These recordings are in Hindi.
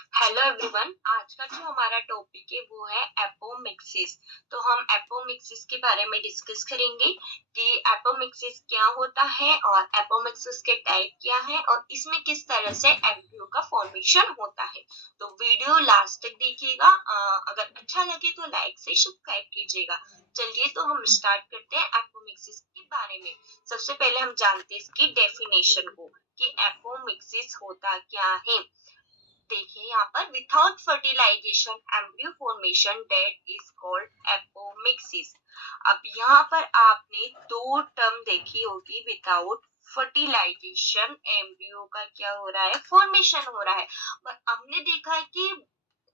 Hello everyone. आज का जो हमारा टॉपिक है वो है एपोमिक्सिस। तो हम एपोमिक्सिस के बारे में डिस्कस करेंगे कि एपोमिक्सिस क्या होता है और एपोमिक्सिस के टाइप क्या है और इसमें किस तरह से एम्ब्रियो का फॉर्मेशन होता है। तो वीडियो लास्ट तक देखिएगा। अगर अच्छा लगे तो लाइक से सब्सक्राइब कीजिएगा। चलिए तो हम स्टार्ट करते हैं एपोमिक्सिस के बारे में। सबसे पहले हम जानते हैं इसकी डेफिनेशन को कि एपोमिक्सिस होता क्या है। देखिए यहाँ पर without fertilization embryo formation that is called apomixis. अब यहाँ पर आपने दो टर्म देखी होगी। विदाउट फर्टिलाइजेशन एम्ब्रियो का क्या हो रहा है, फॉर्मेशन हो रहा है। पर हमने देखा है कि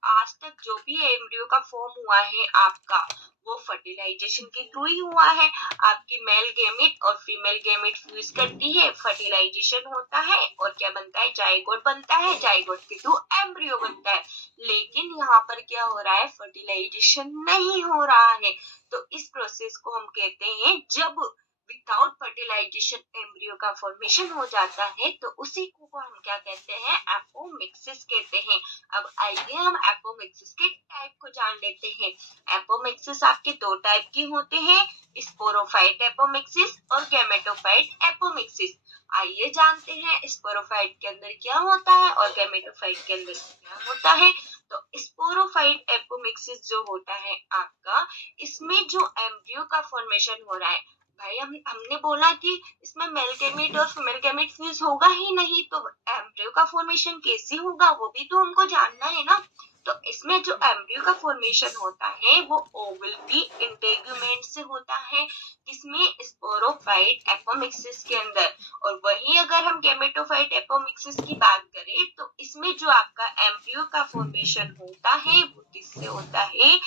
आज तक जो भी एम्ब्रियो का फॉर्म हुआ है आपका, वो फर्टिलाइजेशन के थ्रू ही हुआ है। आपकी मेल गैमेट और फीमेल गैमेट फ्यूज करती है, फर्टिलाइजेशन होता है और क्या बनता है, जाइगोट बनता है। जाइगोट के थ्रू एम्ब्रियो बनता है। लेकिन यहाँ पर क्या हो रहा है, फर्टिलाइजेशन नहीं हो रहा है। तो इस प्रोसेस को हम कहते हैं, जब विदाउट फर्टिलाइजेशन एम्ब्रियो का फॉर्मेशन हो जाता है तो उसी को हम क्या कहते हैं, एपोमिक्सिस कहते हैं। अब आइए हम एपोमिक्सिस के टाइप को जान लेते हैं। एपोमिक्सिस आपके दो टाइप के होते हैं, स्पोरोफाइट एपोमिक्सिस और गैमेटोफाइट एपोमिक्सिस। आइए जानते हैं स्पोरोफाइट के अंदर क्या होता है और गैमेटोफाइट के अंदर क्या होता है। तो स्पोरोफाइट एपोमिक्सिस जो होता है आपका, इसमें जो एम्ब्रियो का फॉर्मेशन हो रहा है, भाई हमने बोला कि इसमें मेल गैमेट और फीमेल गैमेट फ्यूज होगा ही नहीं, तो एम्ब्रियो का फॉर्मेशन कैसे होगा वो भी तो हमको जानना है ना। तो इसमें जो एम्ब्रियो का फॉर्मेशन होता है वो ओवल की इंटेगुमेंट से होता है, जिसमें स्पोरोफाइट एपोमिक्सिस के अंदर। और वही अगर हम गैमेटोफाइट एपोमिक्सिस की बात करें तो इसमें जो आपका एम्ब्रियो का फॉर्मेशन होता है वो किससे होता है,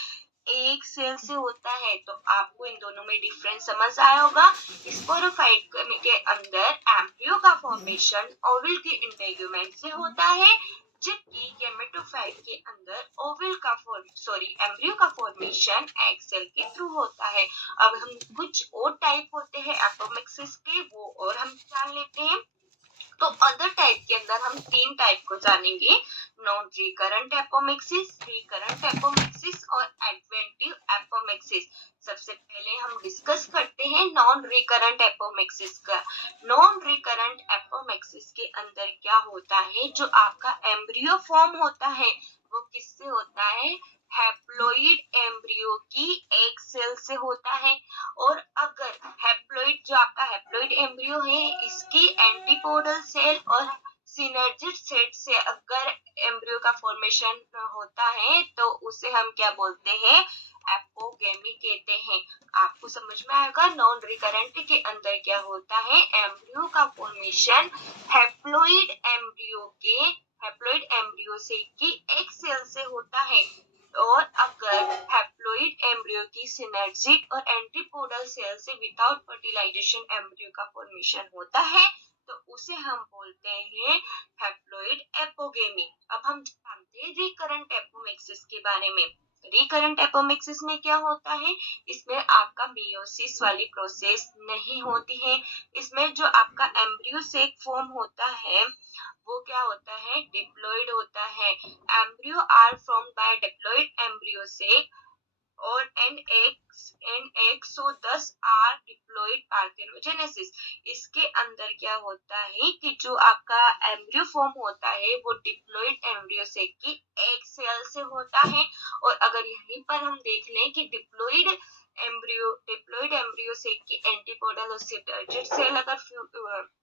एक सेल से होता है। तो आपको इन दोनों में डिफरेंस समझ आया होगा। स्पोरोफाइट के अंदर एम्ब्रियो का फॉर्मेशन ओवल के इंटेगुमेंट से होता है, जबकि गैमेटोफाइट के अंदर ओवल का एम्ब्रियो का फॉर्मेशन एग सेल के थ्रू होता है। अब हम कुछ और टाइप होते हैं एपोमिक्सिस के, वो और हम जान लेते हैं। तो अदर टाइप के अंदर हम तीन टाइप को जानेंगे, non recurrent apomixis, recurrent apomixis और एडवेंटिव एपोमिक्सिस। सबसे पहले हम डिस्कस करते हैं नॉन रिकरेंट एपोमिक्सिस का। नॉन रिकरेंट एपोमिक्सिस के अंदर क्या होता है, जो आपका एम्ब्रियो फॉर्म होता है वो किससे होता है, हैप्लॉइड एम्ब्रियो की एक सेल से होता है। और अगर हैप्लॉइड जो आपका हैप्लॉइड एम्ब्रियो है, इसकी एंटीपोडल सेल और सिनर्जिड सेट से अगर एम्ब्रियो का फॉर्मेशन होता है तो उसे हम क्या बोलते हैं, एपोगेमी कहते हैं। आपको समझ में आएगा नॉन रिकरेंट के अंदर क्या होता है, एम्ब्रियो का फॉर्मेशन हैप्लॉइड एम्ब्रियो से की एक सेल से होता है। और अगर हैप्लॉइड एम्ब्रियो की सिनर्जिक और एंटीपोडल सेल से विदाउट फर्टिलाइजेशन एम्ब्रियो का फॉर्मेशन होता है तो उसे हम बोलते हैं हैप्लॉइड एपोगेमी। अब हम जानते हैं रिकरेंट एपोमिक्सिस के बारे में। रिकरेंट एपोमिक्सिस में क्या होता है, इसमें आपका मियोसिस वाली प्रोसेस नहीं होती है। इसमें जो आपका एम्ब्रियो से फॉर्म होता है वो क्या होता है, डिप्लॉइड होता है। Embryo are formed by diploid embryo से और N110 आर डिप्लॉइड पार्थेनोजेनेसिस। इसके अंदर क्या होता है कि जो आपका एम्ब्रियो फॉर्म होता है वो डिप्लॉइड एम्ब्रियो से की एक सेल से होता है। और अगर यहीं पर हम देख लें कि डिप्लॉइड एम्ब्रियो से की एंटीपोडल और सिनर्जिड सेल अगर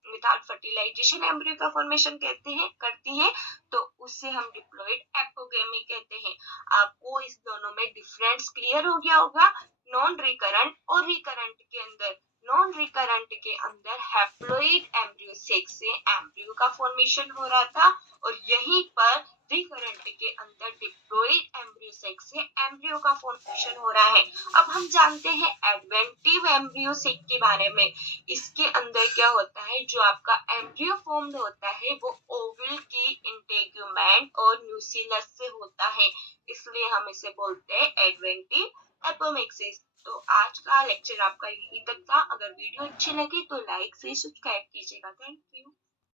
विदाउट फर्टिलाइजेशन एम्ब्रियो का फॉर्मेशन करती है तो उसे हम डिप्लॉइड एपोगेमी कहते हैं। आपको इस दोनों में डिफरेंस क्लियर हो गया होगा। नॉन रिकरेंट और रिकरेंट के अंदर, नॉन रिकरेंट के अंदर हैप्लॉइड एम्ब्रियो सेक से एम्ब्रियो का फॉर्मेशन हो रहा था और यहीं पर रिकरेंट के अंदर डिप्लॉइड एम्ब्रियो सेक से एम्ब्रियो का फॉर्मेशन हो रहा है। अब हम जानते हैं एडवेंटिव एम्ब्रियो सेक के बारे में। इसके अंदर क्या होता है, जो आपका एम्ब्रियो फॉर्म्ड होता है वो ओवल की इंटेगुमेंट और न्यूसिलस से होता है, इसलिए हम इसे बोलते हैं एडवेंटिव एपोमिक्सिस। तो आज का लेक्चर आपका यही तक था। अगर वीडियो अच्छी लगी तो लाइक से सब्सक्राइब कीजिएगा। Thank you.